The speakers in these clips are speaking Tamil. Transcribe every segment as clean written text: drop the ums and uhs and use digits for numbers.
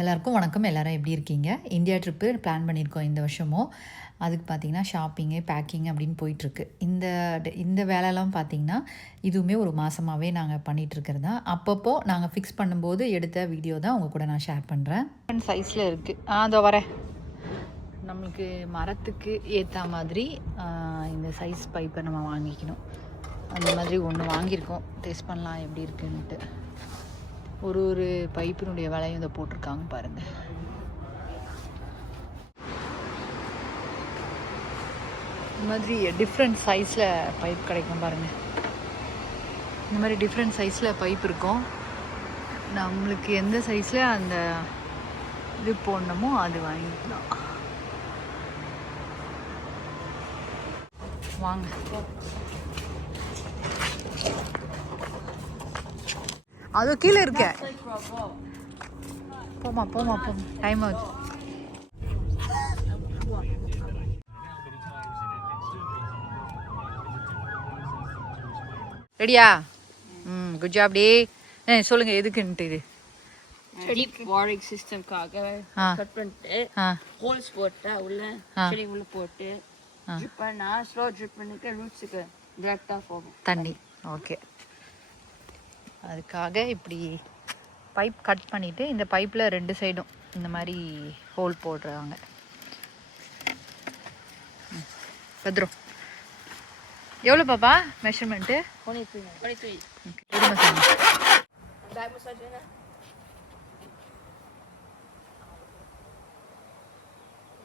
எல்லாருக்கும் வணக்கம். எல்லாரும் எப்படி இருக்கீங்க? இந்தியா ட்ரிப்பு பிளான் பண்ணியிருக்கோம் இந்த வருஷமும். அதுக்கு பார்த்திங்கன்னா ஷாப்பிங்கு, பேக்கிங் அப்படின்னு போயிட்டுருக்கு. இந்த வேலைலாம் பார்த்திங்கன்னா இதுவுமே ஒரு மாதமாகவே நாங்கள் பண்ணிகிட்ருக்கிறது தான். அப்பப்போ நாங்கள் ஃபிக்ஸ் பண்ணும்போது எடுத்த வீடியோ தான் உங்கள் கூட நான் ஷேர் பண்ணுறேன். சைஸில் இருக்குது. அதோ வரேன். நம்மளுக்கு மரத்துக்கு ஏற்ற மாதிரி இந்த சைஸ் பைப்பை நம்ம வாங்கிக்கணும். அந்த மாதிரி ஒன்று வாங்கியிருக்கோம். டெஸ்ட் பண்ணலாம் எப்படி இருக்குன்ட்டு. ஒரு பைப்பினுடைய விலையும் இதை போட்டிருக்காங்க பாருங்கள். இந்த மாதிரி டிஃப்ரெண்ட் சைஸில் பைப் கிடைக்கும் பாருங்கள். இந்த மாதிரி டிஃப்ரெண்ட் சைஸில் பைப் இருக்கும். நம்மளுக்கு எந்த சைஸில் அந்த இது போடணுமோ அது வாங்கிக்கலாம். வாங்க. அது கீழே இருக்க. போமா டைம் ஆகுது. ரெடியா? குட் ஜாப் டி. சொல்லுங்க எதுக்குன்ட்டு. இது டீப் வாட்டரிங் சிஸ்டம்காக கட் பண்ணிட்டு ஹோல்ஸ் போட்டு உள்ள செடி உள்ள போட்டு ட்ரிப் பண்ணா ஸ்லோ ட்ரிப் பண்ணிட்டு ரூட்ஸுக்கு டைரக்டா போகும் தண்ணி. ஓகே, அதுக்காக இப்படி பைப் கட் பண்ணிவிட்டு இந்த பைப்பில் 2 சைடும் இந்த மாதிரி ஹோல் போடுறாங்க. பத்ரம் எவ்வளோ பாப்பா மெஷர்மெண்ட்டு? 23.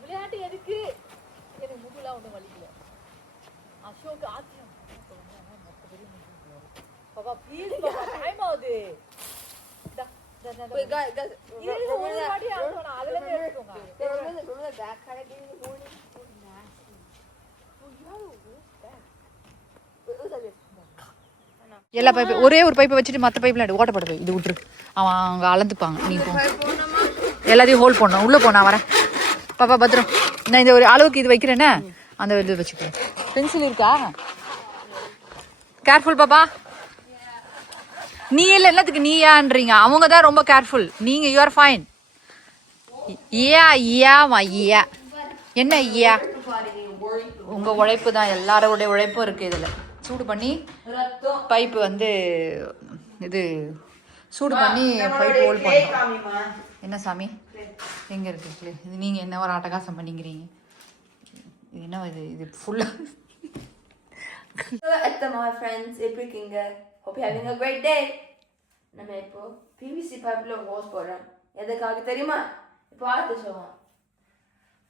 விளையாட்டு எதுக்கு? எனக்கு முதுலாம் ஒன்றும் வலிக்கல. அசோக் ஆத்தியம் பாப்பா ப்ளீஸ் பாப்பா, டைம் ஆகுது. எல்லா பைப்பு ஒரே ஒரு பைப்பை வச்சுட்டு மற்ற பைப்பில் ஓட்டப்பட போய் இது விட்டுரு. அவன் அவங்க அளந்துப்பாங்க. நீ போ, எல்லாத்தையும் ஹோல்ட் பண்ணணும். உள்ளே போனா வரேன். பாப்பா பத்திரம். நான் இந்த ஒரு அளவுக்கு இது வைக்கிறேன்னா அந்த இது வச்சுக்கோ. பென்சில் இருக்கா? கேர்ஃபுல் பாப்பா. நீ இல்லை எல்லாத்துக்கு நீ ஏன்றீங்க. அவங்க தான் ரொம்ப கேர்ஃபுல். நீங்கள் யூஆர் ஃபைன். ஐயா என்ன ஐயா? உங்கள் உழைப்பு தான், எல்லாரோடைய உழைப்பும் இருக்குது இதில். சூடு பண்ணி பைப்பு வந்து இது சூடு பண்ணி பைப் ஹோல்ட் பண்ணணும். என்ன சாமி எங்கே இருக்கு? இது நீங்கள் என்ன ஒரு ஆட்டகாசம் பண்ணிக்கிறீங்க? இது என்ன இது ஃபுல்லாக. my friends, எப்படி இருக்கீங்க? Hope you're having a great day. நம்ம இப்போ PVC பைப்ல ஹோஸ் போடுறோம். எதுக்காக தெரியுமா? இப்போ ஆத்து சொல்லுவோம்.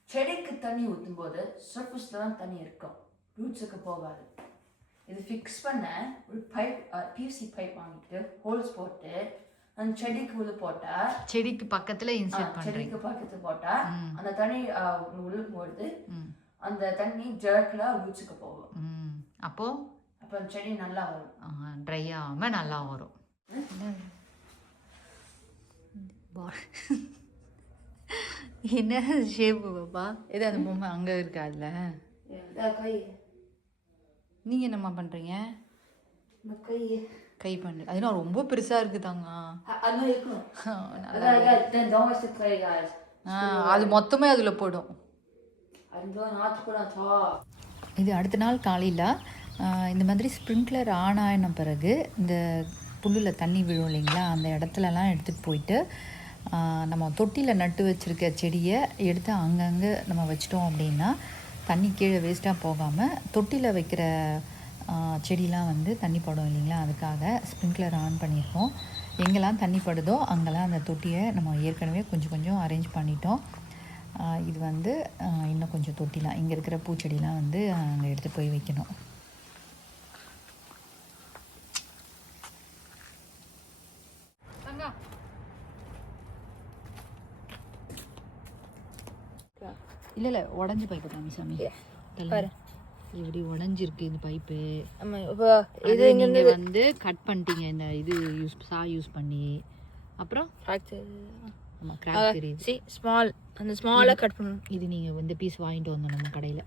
செடிக்கு தண்ணி ஊற்றும் போது சர்ஃபேஸ்ல தான் தண்ணி இருக்கும், ரூட்ஸுக்கு போகாது. இது ஃபிக்ஸ் பண்ண ஒரு பைப் PVC பைப் வாங்கிட்டு ஹோல்ஸ் போட்டு அந்த செடிக்கு உள்ள போட்டா, செடிக்கு பக்கத்துல இன்சர்ட் பண்றீங்க. செடிக்கு பக்கத்துல போட்டா அந்த தண்ணி உள்ள போடுது. அந்த தண்ணி ஜர்க்ல ரூட்ஸுக்கு போகும். அப்போ செடி நல்லா வரும், ட்ரை ஆகாம நல்லா வரும். என்ன ஷேப்பு பாப்பா? எது அந்த பொம்மை அங்கே இருக்கா? அதில் நீங்கள் என்னம்மா பண்ணுறீங்க? கை பண்ணு. அதுனா ரொம்ப பெருசாக இருக்குதாங்க. அது மொத்தமே அதில் போடும். இது அடுத்த நாள் காலையில் இந்த மாதிரி ஸ்ப்ரிங்க்லர் ஆன் ஆன பிறகு இந்த புல்லில் தண்ணி விழும் இல்லைங்களா, அந்த இடத்துலலாம் எடுத்துகிட்டு போயிட்டு நம்ம தொட்டியில் நட்டு வச்சுருக்க செடியை எடுத்து அங்கங்கே நம்ம வச்சிட்டோம் அப்படின்னா தண்ணி கீழே வேஸ்ட்டாக போகாமல் தொட்டியில் வைக்கிற செடிலாம் வந்து தண்ணி படும் இல்லைங்களா, அதுக்காக ஸ்ப்ரிங்க்லர் ஆன் பண்ணியிருக்கோம். எங்கெல்லாம் தண்ணி படுதோ அங்கெல்லாம் அந்த தொட்டியை நம்ம ஏற்கனவே கொஞ்சம் அரேஞ்ச் பண்ணிட்டோம். இது வந்து இன்னும் கொஞ்சம் தொட்டிலாம் இங்கே இருக்கிற பூச்செடிலாம் வந்து அங்கே எடுத்து போய் வைக்கணும். இல்லை உடஞ்சி பைப்பு தாமி சாமி இப்படி உடஞ்சிருக்கு இந்த பைப்பு. இது நீங்கள் வந்து கட் பண்ணிட்டீங்க இந்த இது யூஸ் பண்ணி. அப்புறம் ஆமாம் கிராக் தெரியுது. ஸ்மால் அந்த ஸ்மாலாக கட் பண்ணணும். இது நீங்கள் இந்த பீஸ் வாங்கிட்டு வந்தோம் நம்ம கடையில்.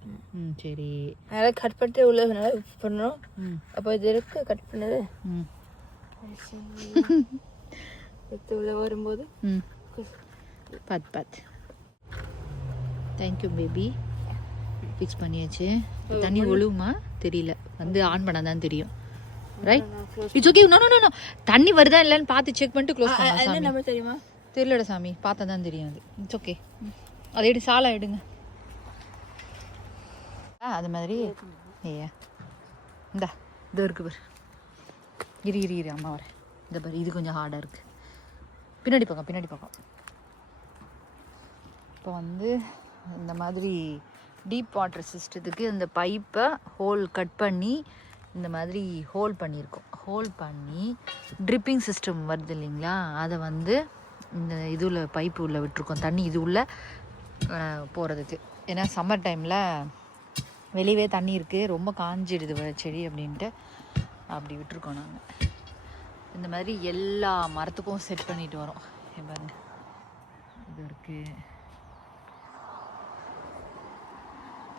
சரி, நல்லா கட் பண்ணிட்டு உள்ள நல்லா பண்ணணும். அப்போ இது இருக்கு கட் பண்ணது. எடுத்து உள்ள வரும்போது பார்த்து தேங்க்யூ பேபி. ஃபிக்ஸ் பண்ணியாச்சு. தண்ணி ஒழுகுமா தெரியல, வந்து ஆன் பண்ணால் தான் தெரியும். Right, it's okay. No no no, தண்ணி வருதா இல்லைன்னு பார்த்து செக் பண்ணிட்டு க்ளோஸ் பண்ணலாம் சாமி. நம்பர் தெரியுமா? தெரியலடா சாமி, பார்த்தா தான் தெரியும். அது இட்ஸ் ஓகே. அதை எடு, சாலை எடுங்க. அது மாதிரி ஏயா இந்தா இது இருக்கு பாரு. இரு அம்மா வரேன். இந்த பாரு, இது கொஞ்சம் ஹார்டாக இருக்குது. பின்னாடி பக்கம். இப்போ வந்து இந்த மாதிரி டீப் வாட்டர் சிஸ்டத்துக்கு இந்த பைப்பை ஹோல் கட் பண்ணி இந்த மாதிரி ஹோல் பண்ணியிருக்கோம். ஹோல் பண்ணி ட்ரிப்பிங் சிஸ்டம் வருது இல்லைங்களா, அதை வந்து இந்த இதுல பைப்பு உள்ளே விட்டுருக்கோம், தண்ணி இது உள்ளே போகிறதுக்கு. ஏன்னா சம்மர் டைமில் வெளியவே தண்ணி இருக்குது, ரொம்ப காஞ்சிடுது செடி அப்படின்ட்டு அப்படி விட்டுருக்கோம் நாங்கள். இந்த மாதிரி எல்லா மரத்துக்கும் செட் பண்ணிட்டு வரோம். பாருங்க, இது இருக்குது.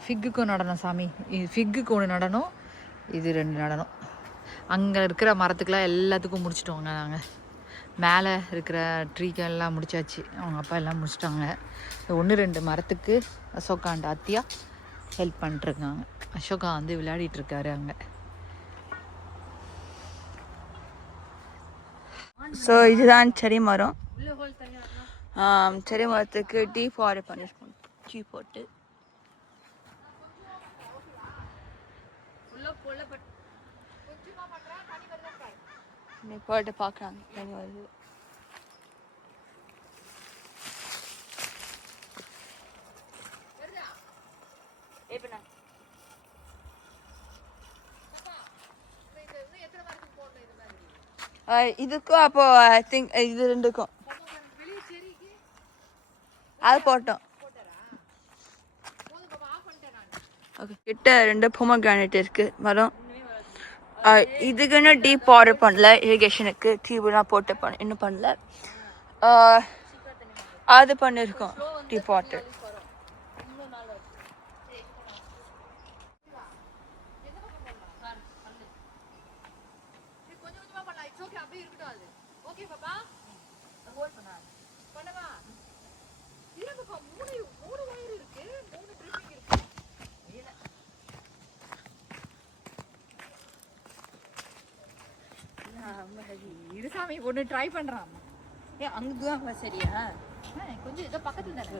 ஃபிக்குக்கும் நடனம் சாமி, இது ஃபிக்குக்கு ஒன்று நடனம், இது 2 நடனம். அங்கே இருக்கிற மரத்துக்கெலாம் எல்லாத்துக்கும் முடிச்சிட்டோங்க நாங்கள். மேலே இருக்கிற ட்ரீக்கு எல்லாம் முடிச்சாச்சு, அவங்க அப்பா எல்லாம் முடிச்சிட்டாங்க. 1-2 மரத்துக்கு அசோகா அண்ட் அத்தியா ஹெல்ப் பண்ணிட்டுருக்காங்க. அசோகா வந்து விளையாடிட்டுருக்காரு அங்கே. ஸோ இதுதான் செரி மரம். செரி மரத்துக்கு டீப் வாட்டர் பண்ணிருக்கோம், டீ போட்டு. போட்டு பார்க்குறாங்க தண்ணி வருது. இதுக்கும் அப்போ ஐ திங்க் இது 2க்கும் அது போட்டோம். ஓகே, கிட்ட 2 பொமோகிரானேட் இருக்கு மரம். இதுக்குன்னு டீப் வாட்டர் பண்ணல, இரிகேஷனுக்கு டியூப்லாம் போட்டு இன்னும் பண்ணல. அது பண்ணியிருக்கோம் டீப் வாட்டர். இருசாமி ஒன்று ட்ரை பண்ணுறான். அங்கதான் சரியா, கொஞ்சம் ஏதோ பக்கத்தில் தானே.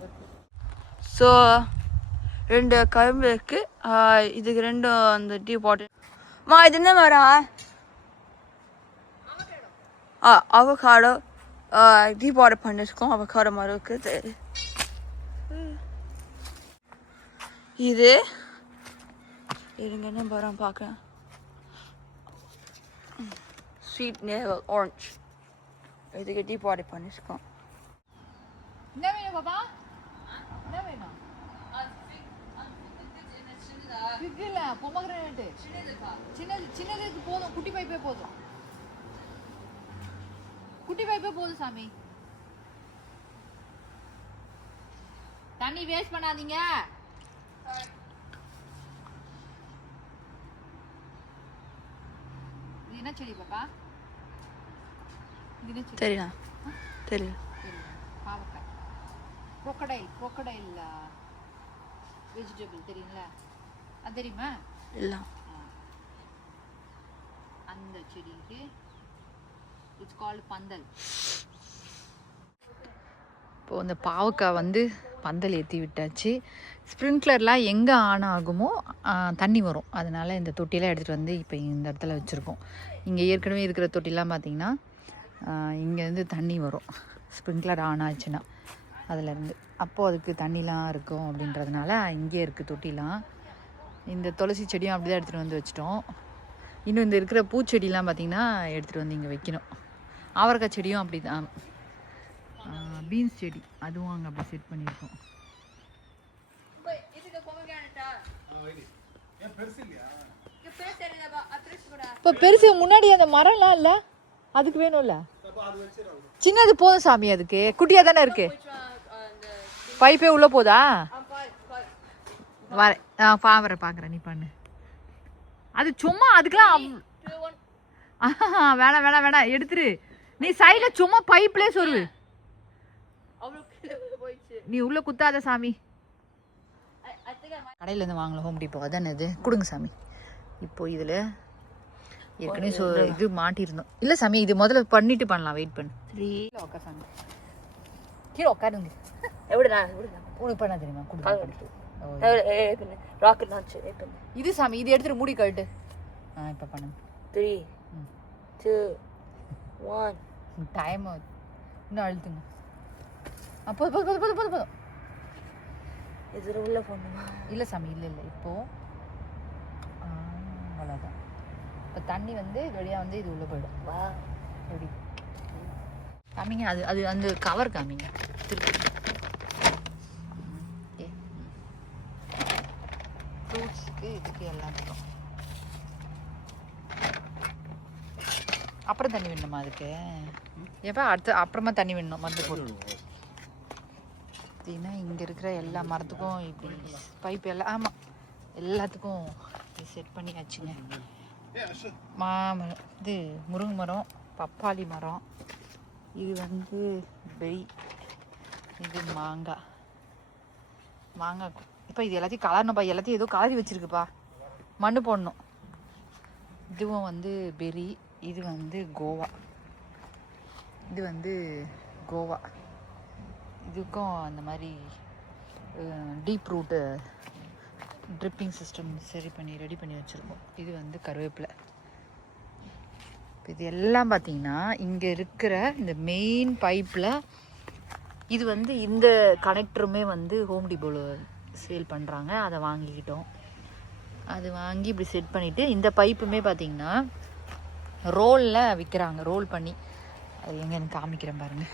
ஸோ 2 கரும்பு இருக்கு, இதுக்கு 2 அந்த டீப் வாட்டர். இது என்ன மரம்? அவகாடோ டீப் வாட்டர் பண்ணிருக்கோம். அவகாடோ மரம் இருக்குது. இது இருங்க என்ன மரம் பார்க்குறேன். ஸ்வீட் நேவல் ஆரஞ்சு, இதுக்கு டீப் வாட்டர் பண்ணிருக்கோம். என்ன வேணும் பாப்பா? என்ன வேணும்? இல்ல பொமோகிரானேட் சின்னதுக்கு போதும், குட்டி பைப்பே போதும். குட்டி பைப்பே போதும் சாமி. தண்ணி வேஸ்ட் பண்ணாதீங்க. இது என்ன செடி பாப்பா? இது என்ன செடி? தெரியல. பாவக்காய். crocodile வெஜிடபிள் தெரியுங்களா? அது தெரியுமா? இல்ல. அந்த செடிக்கு இட்ஸ் கால்ட் பந்தல். இப்போ இந்த பாவக்காய் வந்து பந்தல் ஏற்றி விட்டாச்சு. ஸ்ப்ரிங்க்லர்லாம் எங்கே ஆன் ஆகுமோ தண்ணி வரும், அதனால் இந்த தொட்டிலாம் எடுத்துகிட்டு வந்து இப்போ இந்த இடத்துல வச்சுருக்கோம். இங்கே ஏற்கனவே இருக்கிற தொட்டிலாம் பார்த்திங்கன்னா இங்கேருந்து தண்ணி வரும், ஸ்ப்ரிங்க்லர் ஆன் ஆச்சுன்னா அதிலேருந்து. அப்போது அதுக்கு தண்ணிலாம் இருக்கும் அப்படின்றதுனால இங்கே இருக்குது தொட்டிலாம். இந்த துளசி செடியும் அப்படி தான் எடுத்துகிட்டு வந்து வச்சிட்டோம். இன்னும் இந்த இருக்கிற பூச்செடிலாம் பார்த்திங்கன்னா எடுத்துகிட்டு வந்து இங்கே வைக்கணும். அவரைக்காய் செடியும் அப்படி தான், பீன்ஸ் செடி அதுவும் அங்கே அப்படி செட் பண்ணியிருக்கோம். இப்போ பெருசு முன்னாடி அந்த மரம்லாம் இல்லை, அதுக்கு வேணும்ல. சின்னது போதும் சாமி, அதுக்கு குட்டியாக தானே இருக்கு. பைப்பே உள்ளே போதா? வரேன், பார்க்குறேன், நீ பண்ணு. அது சும்மா அதுக்கெல்லாம் வேணாம் எடுத்துரு. நீ சைடில் சும்மா பைப்லேயே சொருவு. அவளுக்கு போயிடுச்சு. நீ உள்ளே குத்தாத சாமி. I think I might. கடையிலேருந்து வாங்கலாம் ஹோம் டிப்போ அதானே இது. கொடுங்க சாமி. இப்போ இதில் ஏற்கனவே இது மாட்டியிருந்தோம். இல்லை சாமி இது முதல்ல பண்ணிட்டு பண்ணலாம். வெயிட் பண்ணு. 3. உட்கார் சாமி. கீழே உட்காருங்க. எவ்வளோண்ணா? உனக்கு பண்ண தெரியுமா? கொடுங்க. ராக்கெட் லான்ச் பண்ணு. இது சாமி இது எடுத்துட்டு மூடி கழட்டு. இப்போ பண்ணுங்க. 3, 2, 1. டைம் இன்னும் அழுத்துங்க. போதும் போதும் போதும் போதும் போதும். இதில் உள்ள போடணுமா? இல்லை சாமி இல்லை இப்போது அவ்வளோதான். இப்போ தண்ணி வந்து இது வழியாக வந்து இது உள்ளே போயிடும். வா எப்படி காமிங்க. அது அது அந்த கவர் காமிங்க. திருப்பி ஓகே. ஃப்ரூட்ஸுக்கு இதுக்கு எல்லாத்துக்கும் அப்புறம் தண்ணி வேணுமா? அதுக்கு ஏப்பா அப்புறமா தண்ணி வேணும் மருந்து போட்டு. பார்த்தீங்கன்னா இங்கே இருக்கிற எல்லா மரத்துக்கும் இப்படி பைப் எல்லாம் ஆமாம் எல்லாத்துக்கும் செட் பண்ணியாச்சுங்க. மாமரம் இது முருங்கை மரம், பப்பாளி மரம், இது வந்து பெய், இது மாங்காய். இப்போ இது எல்லாத்தையும் கலரணும்ப்பா. எல்லாத்தையும் ஏதோ கலரி வச்சுருக்குப்பா. மண் போடணும். இதுவும் வந்து பெரி, இது வந்து கோவா, இது வந்து கோவா. இதுக்கும் அந்த மாதிரி deep root dripping system ready பண்ணி வச்சுருக்கோம். இது வந்து கருவேப்பிலை. இது எல்லாம் பார்த்திங்கன்னா இங்கே இருக்கிற இந்த மெயின் பைப்பில் இது வந்து இந்த கனெக்டருமே வந்து ஹோம் டிப்போவில் சேல் பண்ணுறாங்க. அதை வாங்கிக்கிட்டோம். அது வாங்கி இப்படி செட் பண்ணிவிட்டு இந்த பைப்புமே பார்த்திங்கன்னா ரோலில் விற்கிறாங்க. ரோல் பண்ணி அது எங்கன்னு காமிக்கிறேன் பாருங்கள்.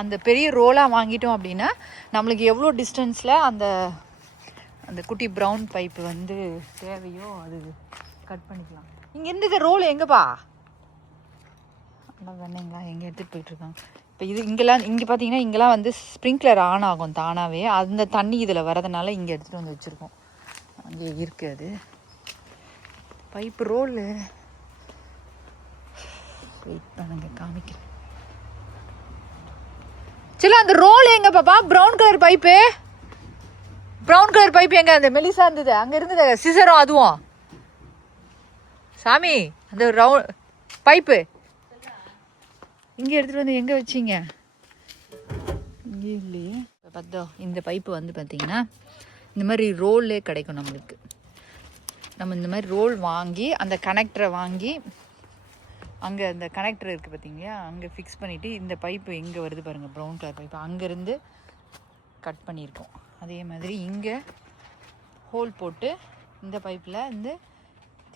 அந்த பெரிய ரோலாக வாங்கிட்டோம் அப்படின்னா நம்மளுக்கு எவ்வளோ டிஸ்டன்ஸில் அந்த அந்த குட்டி ப்ரௌன் பைப்பு வந்து தேவையோ அது கட் பண்ணிக்கலாம். இங்கே இருந்தது ரோல் எங்கேப்பா? அதான் வேணுங்களா எங்கே எடுத்துகிட்டு போயிட்டுருக்காங்க. இப்போ இது இங்கே பார்த்தீங்கன்னா இங்கெல்லாம் வந்து ஸ்ப்ரிங்க்லர் ஆன் ஆகும் தானாகவே. அந்த தண்ணி இதில் வரதுனால இங்கே எடுத்துகிட்டு வந்து வச்சுருக்கோம். அங்கே இருக்குது அது பைப்பு ரோலு. வெயிட் பண்ணுங்க காமிக்கிறேன். சரி அந்த ரோல் எங்க பாப்பா? ப்ரௌன் கலர் பைப்பு எங்க? அந்த மெலிசா இருந்தது அங்கே இருந்தது. சிசரும் அதுவும் சாமி அந்த பைப்பு இங்கே எடுத்துகிட்டு வந்து எங்கே வச்சிங்க? இங்கே இல்லையே. இப்போ பார்த்தோம் இந்த பைப்பு வந்து பார்த்திங்கன்னா இந்த மாதிரி ரோல்லே கிடைக்கும் நம்மளுக்கு. நம்ம இந்த மாதிரி ரோல் வாங்கி அந்த கனெக்டரை வாங்கி அங்கே அந்த கனெக்டர் இருக்குது பார்த்தீங்களா, அங்கே ஃபிக்ஸ் பண்ணிவிட்டு இந்த பைப்பு எங்கே வருது பாருங்கள் ப்ரௌன் கலர் பைப்பு அங்கேருந்து கட் பண்ணியிருக்கோம். அதே மாதிரி இங்கே ஹோல் போட்டு இந்த பைப்பில் வந்து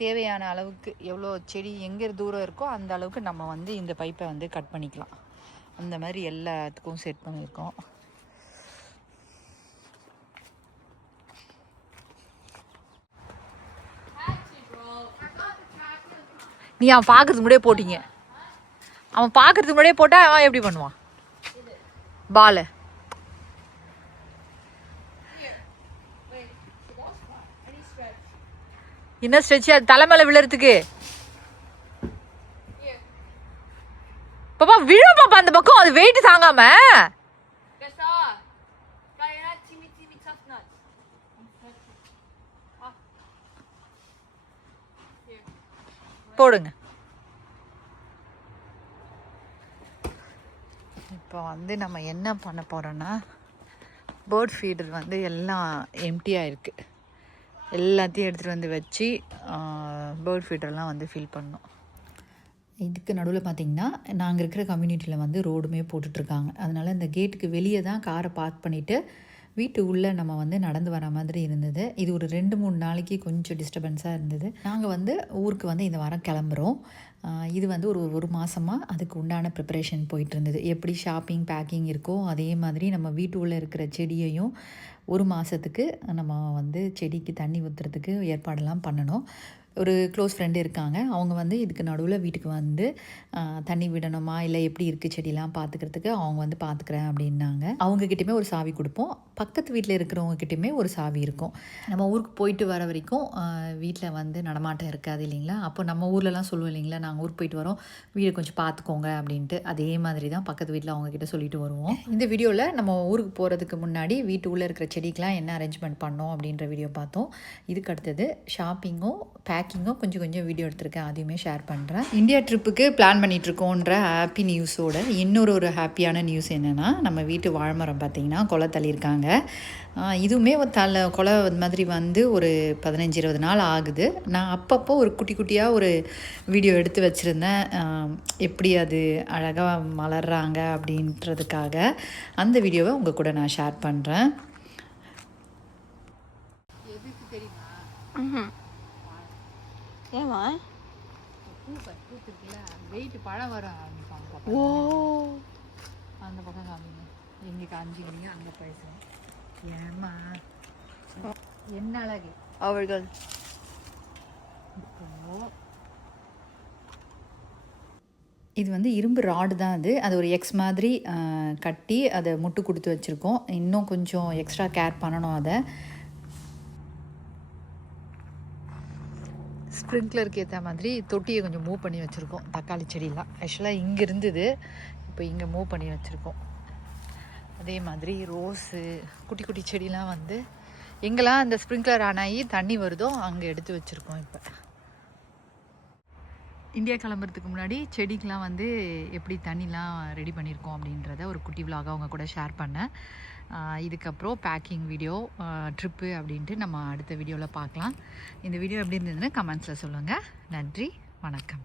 தேவையான அளவுக்கு எவ்வளோ செடி எங்கே தூரம் இருக்கோ அந்த அளவுக்கு நம்ம வந்து இந்த பைப்பை வந்து கட் பண்ணிக்கலாம். அந்த மாதிரி எல்லாத்துக்கும் செட் பண்ணியிருக்கோம். நீ அவன் பார்க்கறதுக்கு முன்னாடியே போட்டிங்க. அவன் பார்க்கறதுக்கு முன்னாடியே போட்டால் அவன் எப்படி பண்ணுவான்? பால் என்ன ஸ்ட்ரெச் தலை மேலே விழுறதுக்கு பாப்பா விழும் பாப்பா அந்த பக்கம். அது வெயிட் தாங்காம போடுங்க. இப்போ வந்து நம்ம என்ன பண்ண போகிறோன்னா பேர்ட் ஃபீடர் வந்து எல்லாம் எம்டியாக இருக்குது. எல்லாத்தையும் எடுத்துகிட்டு வந்து வச்சு பேர்ட் ஃபீடர்லாம் வந்து ஃபில் பண்ணோம். இதுக்கு நடுவில் பார்த்திங்கன்னா நாங்கள் இருக்கிற கம்யூனிட்டியில் வந்து ரோடுமே போட்டுட்ருக்காங்க. அதனால் இந்த கேட்டுக்கு வெளியே தான் காரை பார்க் பண்ணிவிட்டு வீட்டு உள்ளே நம்ம வந்து நடந்து வர மாதிரி இருந்தது. இது ஒரு 2-3 நாளைக்கு கொஞ்சம் டிஸ்டர்பன்ஸாக இருந்தது. நாங்கள் வந்து ஊருக்கு வந்து இந்த வாரம் கிளம்புறோம். இது வந்து ஒரு மாதமாக அதுக்கு உண்டான ப்ரிப்பரேஷன் போயிட்டு இருந்தது. எப்படி ஷாப்பிங் பேக்கிங் இருக்கோ அதே மாதிரி நம்ம வீட்டு உள்ளே இருக்கிற செடியையும் 1 மாதத்துக்கு நம்ம வந்து செடிக்கு தண்ணி ஊற்றுறதுக்கு ஏற்பாடெல்லாம் பண்ணணும். ஒரு க்ளோஸ் ஃப்ரெண்டு இருக்காங்க. அவங்க வந்து இதுக்கு நடுவில் வீட்டுக்கு வந்து தண்ணி விடணுமா இல்லை எப்படி இருக்குது செடியெலாம் பார்த்துக்கிறதுக்கு அவங்க வந்து பார்த்துக்கிறேன் அப்படின்னாங்க. அவங்கக்கிட்டையுமே ஒரு சாவி கொடுப்போம். பக்கத்து வீட்டில் இருக்கிறவங்கக்கிட்டையுமே ஒரு சாவி இருக்கும். நம்ம ஊருக்கு போயிட்டு வர வரைக்கும் வீட்டில் வந்து நடமாட்டம் இருக்காது இல்லைங்களா. அப்போ நம்ம ஊர்லலாம் சொல்லுவோம் இல்லைங்களா, நாங்கள் ஊருக்கு போயிட்டு வரோம், வீடை கொஞ்சம் பார்த்துக்கோங்க அப்படின்ட்டு. அதே மாதிரி தான் பக்கத்து வீட்டில் அவங்கக்கிட்ட சொல்லிட்டு வருவோம். இந்த வீடியோவில் நம்ம ஊருக்கு போகிறதுக்கு முன்னாடி வீட்டுக்குள்ளே இருக்கிற செடிக்கெலாம் என்ன அரேஞ்ச்மெண்ட் பண்ணோம் அப்படின்ற வீடியோ பார்த்தோம். இதுக்கு அடுத்தது ஷாப்பிங்கும் பேக்கிங்கும் கொஞ்சம் வீடியோ எடுத்திருக்கேன், அதையுமே ஷேர் பண்ணுறேன். இந்தியா ட்ரிப்புக்கு பிளான் பண்ணிகிட்ருக்கோன்ற ஹாப்பி நியூஸோட இன்னொரு ஹாப்பியான நியூஸ் என்னென்னா, நம்ம வீட்டு வாழைமரம் பார்த்திங்கன்னா கொலை தள்ளியிருக்காங்க. இதுவுமே கொலை மாதிரி வந்து ஒரு 15-20 நாள் ஆகுது. நான் அப்பப்போ ஒரு குட்டியாக ஒரு வீடியோ எடுத்து வச்சுருந்தேன், எப்படி அது அழகாக மலர்றாங்க அப்படின்றதுக்காக. அந்த வீடியோவை உங்கள் கூட நான் ஷேர் பண்ணுறேன். எதுக்கு தெரியுமா? ஏமா பூத்துருக்குல்ல, வெயிட் பழம் வர ஆரம்பிப்பாங்க. ஓ, அந்த பக்கம் காமிங்க, எங்கே காமிச்சிக்கிறீங்க அங்கே பேசுகிறேன். ஏமா என்ன அழகு அவர்கள். இது வந்து இரும்பு ராடு தான். அது ஒரு எக்ஸ் மாதிரி கட்டி அதை முட்டு கொடுத்து வச்சுருக்கோம். இன்னும் கொஞ்சம் எக்ஸ்ட்ரா கேர் பண்ணணும். அதை ஸ்ப்ரிங்க்லருக்கு ஏற்ற மாதிரி தொட்டியை கொஞ்சம் மூவ் பண்ணி வச்சுருக்கோம். தக்காளி செடியெலாம் ஆக்சுவலாக இங்கே இருந்தது, இப்போ இங்கே மூவ் பண்ணி வச்சுருக்கோம். அதே மாதிரி ரோஸு குட்டி செடியெலாம் வந்து எங்கெல்லாம் அந்த ஸ்ப்ரிங்க்லர் ஆன் ஆகி தண்ணி வருதோ அங்கே எடுத்து வச்சுருக்கோம். இப்போ இந்தியா கிளம்புறதுக்கு முன்னாடி செடிக்கெலாம் வந்து எப்படி தண்ணிலாம் ரெடி பண்ணியிருக்கோம் அப்படின்றத ஒரு குட்டி விலாக அவங்க கூட ஷேர் பண்ணேன். இதுக்கப்புறம் பேக்கிங் வீடியோ, ட்ரிப்பு அப்படின்ட்டு நம்ம அடுத்த வீடியோவில் பார்க்கலாம். இந்த வீடியோ எப்படி இருந்ததுன்னு கமெண்ட்ஸில் சொல்லுங்கள். நன்றி, வணக்கம்.